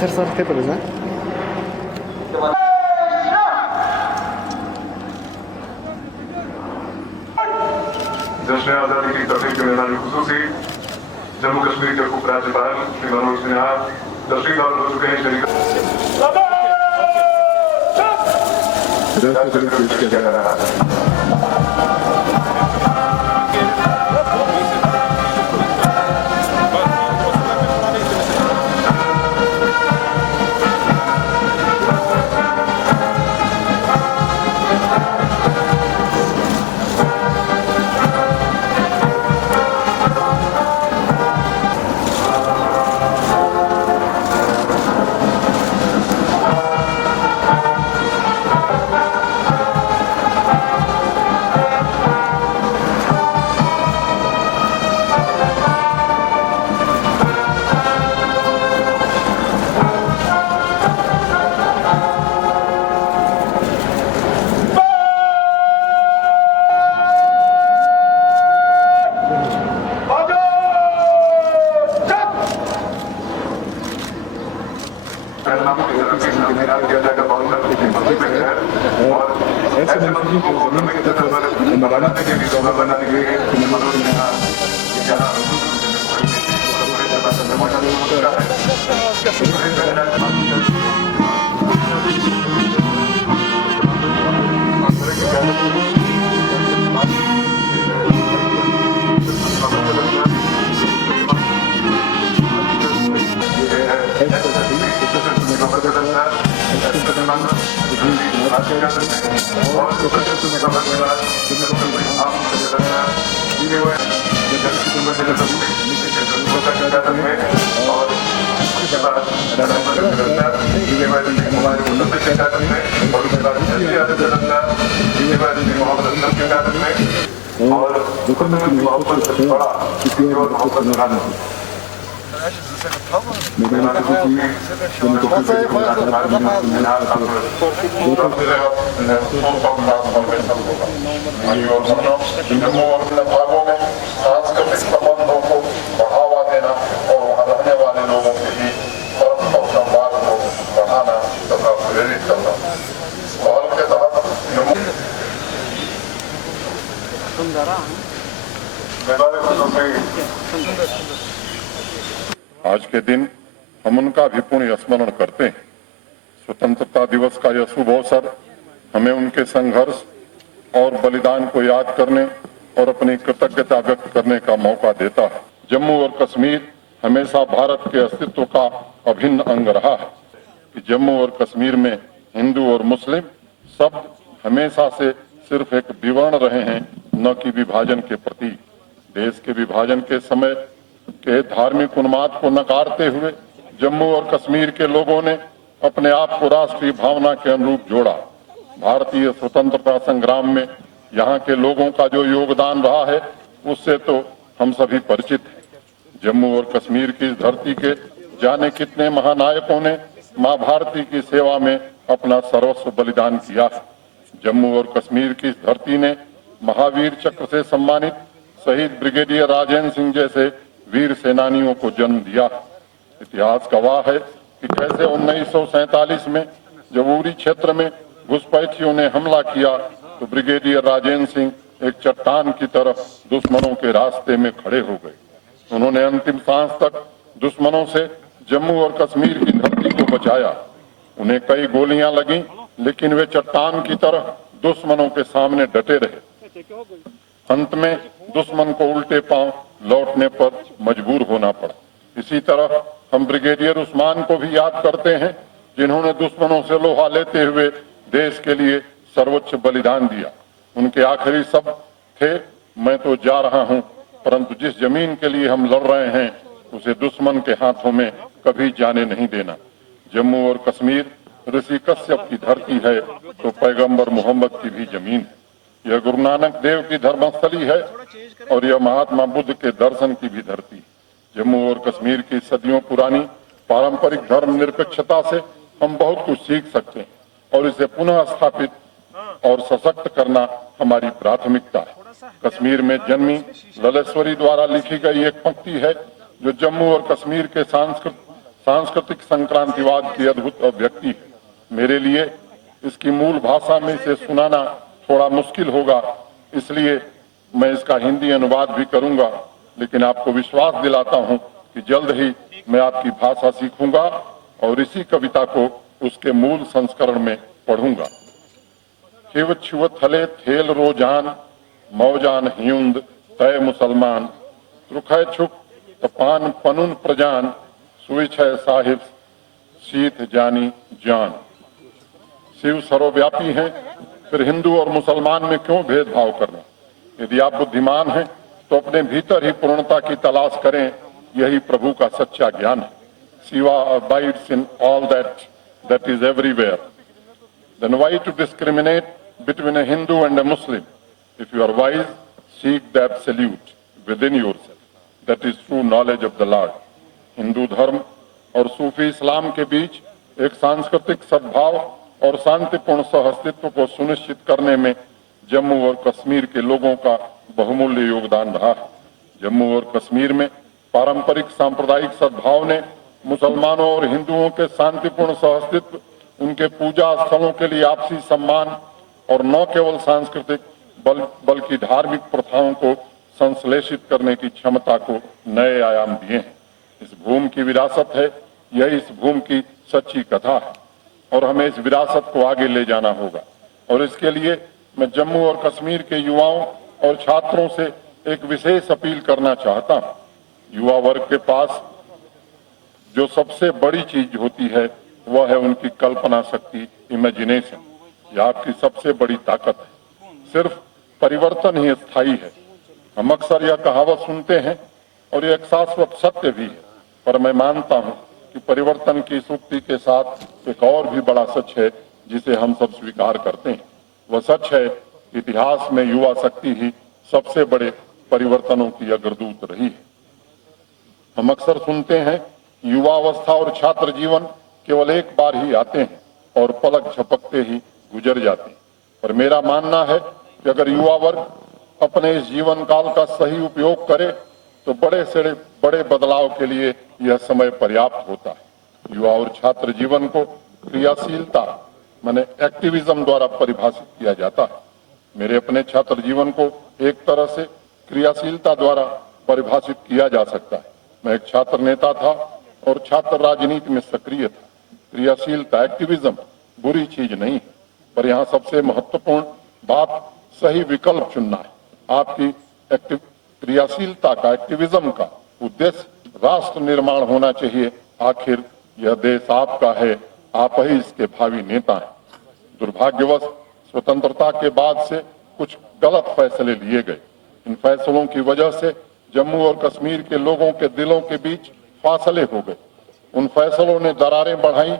Sir ते परत जश्न आज़ादी की तकरीब के मैदान खुसूसी जम्मू कश्मीर के उप राज्यपाल श्री मनोज सिन्हा तशरीफ हो चुके हैं। पेश किया जा रहा है। सांस्कृतिक संबंधों को बढ़ावा देना और वहाँ रहने वाले लोगों के लिए परस्पर संवाद को बढ़ाना तथा प्रेरित करना। पहल के तहत आज के दिन हम उनका भी पुण्य स्मरण करते हैं। स्वतंत्रता दिवस का यह शुभ अवसर हमें उनके संघर्ष और बलिदान को याद करने और अपनी कृतज्ञता व्यक्त करने का मौका देता है। जम्मू और कश्मीर हमेशा भारत के अस्तित्व का अभिन्न अंग रहा है कि जम्मू और कश्मीर में हिंदू और मुस्लिम शब्द हमेशा से सिर्फ एक विवरण रहे हैं, न कि विभाजन के प्रतीक। देश के विभाजन के समय के धार्मिक उन्माद को नकारते हुए जम्मू और कश्मीर के लोगों ने अपने आप को राष्ट्रीय भावना के अनुरूप जोड़ा। भारतीय स्वतंत्रता संग्राम में यहाँ के लोगों का जो योगदान रहा है उससे तो हम सभी परिचित हैं। जम्मू और कश्मीर की इस धरती के जाने कितने महानायकों ने मां भारती की सेवा में अपना सर्वस्व बलिदान किया है। जम्मू और कश्मीर की इस धरती ने महावीर चक्र से सम्मानित शहीद ब्रिगेडियर राजेंद्र सिंह जैसे वीर सेनानियों को जन्म दिया। इतिहास गवाह है कि कैसे 1947 में जब उरी क्षेत्र में घुसपैठियों ने हमला किया तो ब्रिगेडियर राजेंद्र सिंह एक चट्टान की तरफ दुश्मनों के रास्ते में खड़े हो गए। उन्होंने अंतिम सांस तक दुश्मनों से जम्मू और कश्मीर की धरती को बचाया। उन्हें कई गोलियां लगीं, लेकिन वे चट्टान की तरह दुश्मनों के सामने डटे रहे। अंत में दुश्मन को उल्टे पांव लौटने पर मजबूर होना पड़ा। इसी तरह हम ब्रिगेडियर उस्मान को भी याद करते हैं, जिन्होंने दुश्मनों से लोहा लेते हुए देश के लिए सर्वोच्च बलिदान दिया। उनके आखिरी शब्द थे, मैं तो जा रहा हूं, परंतु जिस जमीन के लिए हम लड़ रहे हैं उसे दुश्मन के हाथों में कभी जाने नहीं देना। जम्मू और कश्मीर ऋषि कश्यप की धरती है तो पैगंबर मोहम्मद की भी जमीन है। यह गुरु नानक देव की धर्मस्थली है और यह महात्मा बुद्ध के दर्शन की भी धरती है। जम्मू और कश्मीर की सदियों पुरानी पारंपरिक धर्म निरपेक्षता से हम बहुत कुछ सीख सकते हैं और इसे पुनः स्थापित और सशक्त करना हमारी प्राथमिकता है। कश्मीर में जन्मी ललेश्वरी द्वारा लिखी गई एक पंक्ति है जो जम्मू और कश्मीर के सांस्कृतिक संक्रांतिवाद की अद्भुत अभिव्यक्ति है। मेरे लिए इसकी मूल भाषा में इसे सुनाना थोड़ा मुश्किल होगा, इसलिए मैं इसका हिंदी अनुवाद भी करूंगा, लेकिन आपको विश्वास दिलाता हूं कि जल्द ही मैं आपकी भाषा सीखूंगा और इसी कविता को उसके मूल संस्करण में पढ़ूंगा। शिव छिव थले थेल रोजान मौजान हियुंद तय मुसलमान त्रुखय छुक तपान पनुन प्रजान सुविछय साहिब शीत जानी जान। शिव सर्वव्यापी हैं, फिर हिंदू और मुसलमान में क्यों भेदभाव करना? यदि आप बुद्धिमान हैं तो अपने भीतर ही पूर्णता की तलाश करें, यही प्रभु का सच्चा ज्ञान है। Shiva abides in all that is everywhere. Then why to discriminate between a Hindu and a Muslim? If you are wise, seek the absolute within yourself. That is true knowledge of the Lord. Hindu धर्म और सूफी इस्लाम के बीच एक सांस्कृतिक सद्भाव और शांतिपूर्ण सहअस्तित्व को सुनिश्चित करने में जम्मू और कश्मीर के लोगों का बहुमूल्य योगदान रहा है। जम्मू और कश्मीर में पारंपरिक सांप्रदायिक सद्भाव ने मुसलमानों और हिंदुओं के शांतिपूर्ण सहअस्तित्व, उनके पूजा स्थलों के लिए आपसी सम्मान और न केवल सांस्कृतिक बल्कि धार्मिक प्रथाओं को संश्लेषित करने की क्षमता को नए आयाम दिए हैं। इस भूमि की विरासत है, यही इस भूमि की सच्ची कथा है और हमें इस विरासत को आगे ले जाना होगा। और इसके लिए मैं जम्मू और कश्मीर के युवाओं और छात्रों से एक विशेष अपील करना चाहता हूं। युवा वर्ग के पास जो सबसे बड़ी चीज होती है वह है उनकी कल्पना शक्ति, इमेजिनेशन। यह आपकी सबसे बड़ी ताकत है। सिर्फ परिवर्तन ही स्थायी है। हम अक्सर यह कहावत सुनते हैं और यह एक शाश्वत सत्य भी है, पर मैं मानता हूं कि परिवर्तन की सूक्ति के साथ एक और भी बड़ा सच है जिसे हम सब स्वीकार करते हैं। वह सच है, इतिहास में युवा शक्ति ही सबसे बड़े परिवर्तनों की अग्रदूत रही है। हम अक्सर सुनते हैं युवा अवस्था और छात्र जीवन केवल एक बार ही आते हैं और पलक झपकते ही गुजर जाते हैं, पर मेरा मानना है कि अगर युवा वर्ग अपने इस जीवन काल का सही उपयोग करे तो बड़े से बड़े बदलाव के लिए यह समय पर्याप्त होता है। युवा और छात्र जीवन को क्रियाशीलता माने एक्टिविज्म द्वारा परिभाषित किया जाता है। मेरे अपने छात्र जीवन को एक तरह से क्रियाशीलता द्वारा परिभाषित किया जा सकता है। मैं एक छात्र नेता था और छात्र राजनीति में सक्रिय था। क्रियाशीलता, एक्टिविज्म बुरी चीज नहीं है, पर यहाँ सबसे महत्वपूर्ण बात सही विकल्प चुनना है। आपकी क्रियाशीलता का, एक्टिविज्म का उद्देश्य राष्ट्र निर्माण होना चाहिए। आखिर यह देश आपका है, आप ही इसके भावी नेता हैं। दुर्भाग्यवश स्वतंत्रता के बाद से कुछ गलत फैसले लिए गए। इन फैसलों की वजह से जम्मू और कश्मीर के लोगों के दिलों के बीच फासले हो गए। उन फैसलों ने दरारें बढ़ाई,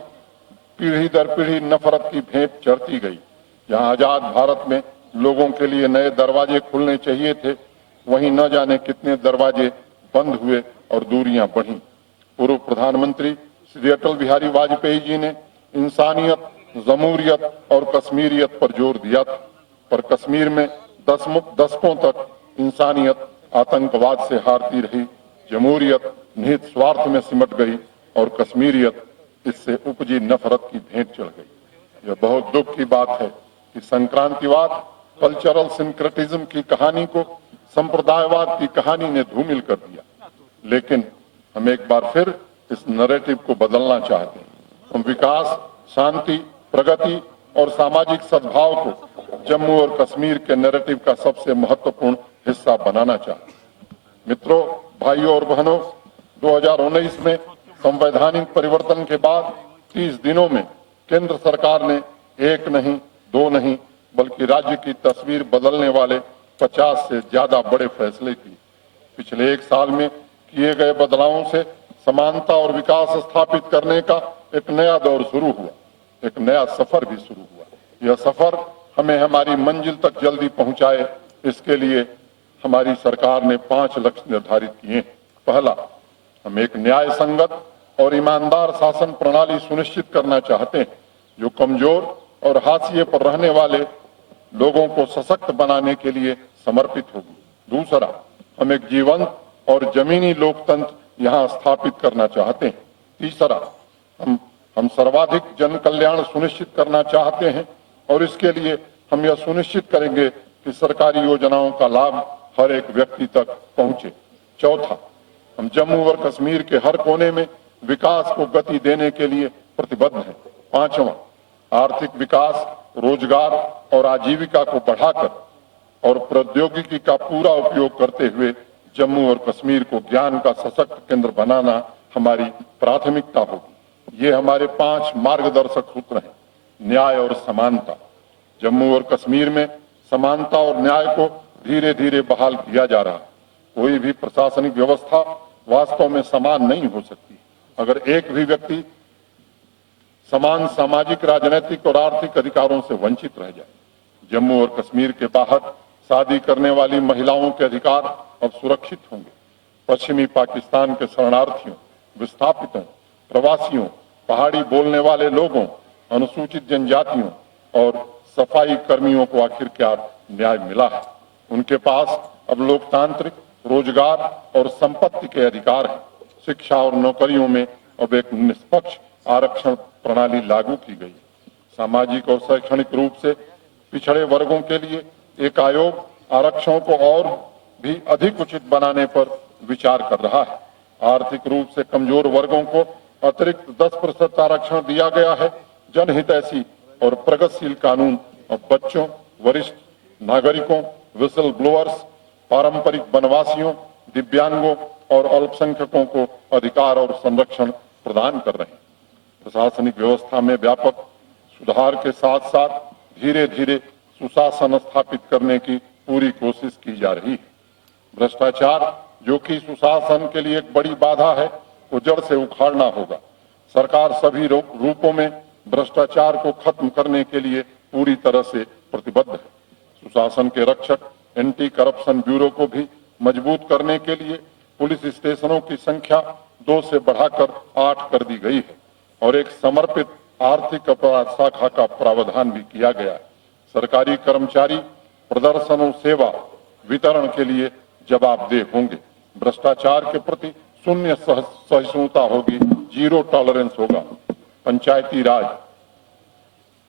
पीढ़ी दर पीढ़ी नफरत की भेंट चढ़ती गई। जहां आजाद भारत में लोगों के लिए नए दरवाजे खुलने चाहिए थे, वहीं न जाने कितने दरवाजे बंद हुए और दूरियां बढ़ी। पूर्व प्रधानमंत्री श्री अटल बिहारी वाजपेयी जी ने इंसानियत, जमूरियत और कश्मीरियत पर जोर दिया था, पर कश्मीर में दशकों तक इंसानियत आतंकवाद से हारती रही, जमूरियत निहित स्वार्थ में सिमट गई और कश्मीरियत इससे उपजी नफरत की भेंट चढ़ गई। यह बहुत दुख की बात है कि संक्रांतिवाद, कल्चरल सिंक्रेटिज्म की कहानी को संप्रदायवाद की कहानी ने धूमिल कर दिया। लेकिन हम एक बार फिर इस नैरेटिव को बदलना चाहते हैं। हम विकास, शांति, प्रगति और सामाजिक सद्भाव को जम्मू और कश्मीर के नैरेटिव का सबसे महत्वपूर्ण हिस्सा बनाना चाहते हैं। मित्रों, भाइयों और बहनों, 2019 में संवैधानिक परिवर्तन के बाद 30 दिनों में केंद्र सरकार ने एक नहीं, दो नहीं, बल्कि राज्य की तस्वीर बदलने वाले 50 से ज्यादा बड़े फैसले किए। पिछले एक साल में किए गए बदलावों से समानता और विकास स्थापित करने का एक नया दौर शुरू हुआ, एक नया सफर भी शुरू हुआ। यह सफर हमें हमारी मंजिल तक जल्दी पहुंचाए, इसके लिए हमारी सरकार ने 5 लक्ष्य निर्धारित किए। पहला, हम एक न्याय संगत और ईमानदार शासन प्रणाली सुनिश्चित करना चाहते हैं जो कमजोर और हाशिए पर रहने वाले लोगों को सशक्त बनाने के लिए समर्पित होगी। दूसरा, हम एक जीवंत और जमीनी लोकतंत्र यहाँ स्थापित करना चाहते हैं। तीसरा, हम सर्वाधिक जन कल्याण सुनिश्चित करना चाहते हैं और इसके लिए हम यह सुनिश्चित करेंगे कि सरकारी योजनाओं का लाभ हर एक व्यक्ति तक पहुंचे। चौथा, हम जम्मू और कश्मीर के हर कोने में विकास को गति देने के लिए प्रतिबद्ध हैं। पांचवा, आर्थिक विकास, रोजगार और आजीविका को बढ़ाकर और प्रौद्योगिकी का पूरा उपयोग करते हुए जम्मू और कश्मीर को ज्ञान का सशक्त केंद्र बनाना हमारी प्राथमिकता होगी। ये हमारे 5 मार्गदर्शक सूत्र हैं। न्याय और समानता, जम्मू और कश्मीर में समानता और न्याय को धीरे धीरे बहाल किया जा रहा है। कोई भी प्रशासनिक व्यवस्था वास्तव में समान नहीं हो सकती अगर एक भी व्यक्ति समान सामाजिक, राजनीतिक और आर्थिक अधिकारों से वंचित रह जाए। जम्मू और कश्मीर के बाहर शादी करने वाली महिलाओं के अधिकार अब सुरक्षित होंगे। पश्चिमी पाकिस्तान के शरणार्थियों, विस्थापितों, प्रवासियों, पहाड़ी बोलने वाले लोगों, अनुसूचित जनजातियों और सफाई कर्मियों को आखिरकार न्याय मिला है। उनके पास अब लोकतांत्रिक, रोजगार और संपत्ति के अधिकार हैं। शिक्षा और नौकरियों में अब एक निष्पक्ष आरक्षण प्रणाली लागू की गई। सामाजिक और शैक्षणिक रूप से पिछड़े वर्गों के लिए एक आयोग आरक्षणों को और भी अधिक उचित बनाने पर विचार कर रहा है। आर्थिक रूप से कमजोर वर्गों को अतिरिक्त 10% आरक्षण दिया गया है। जनहितैषी और प्रगतिशील कानून अब बच्चों, वरिष्ठ नागरिकों, विसल ब्लोअर्स, पारंपरिक वनवासियों, दिव्यांगों और अल्पसंख्यकों को अधिकार और संरक्षण प्रदान कर रहे हैं। प्रशासनिक व्यवस्था में व्यापक सुधार के साथ साथ धीरे धीरे सुशासन स्थापित करने की पूरी कोशिश की जा रही है। भ्रष्टाचार, जो कि सुशासन के लिए एक बड़ी बाधा है, को जड़ से उखाड़ना होगा। सरकार सभी रूपों में भ्रष्टाचार को खत्म करने के लिए पूरी तरह से प्रतिबद्ध है। सुशासन के रक्षक एंटी करप्शन ब्यूरो को भी मजबूत करने के लिए पुलिस स्टेशनों की संख्या 2 से बढ़ाकर 8 कर दी गई है और एक समर्पित आर्थिक अपराध शाखा का प्रावधान भी किया गया है। सरकारी कर्मचारी प्रदर्शन और सेवा वितरण के लिए जवाबदेह होंगे। भ्रष्टाचार के प्रति शून्य सहिष्णुता होगी, जीरो टॉलरेंस होगा। पंचायती राज,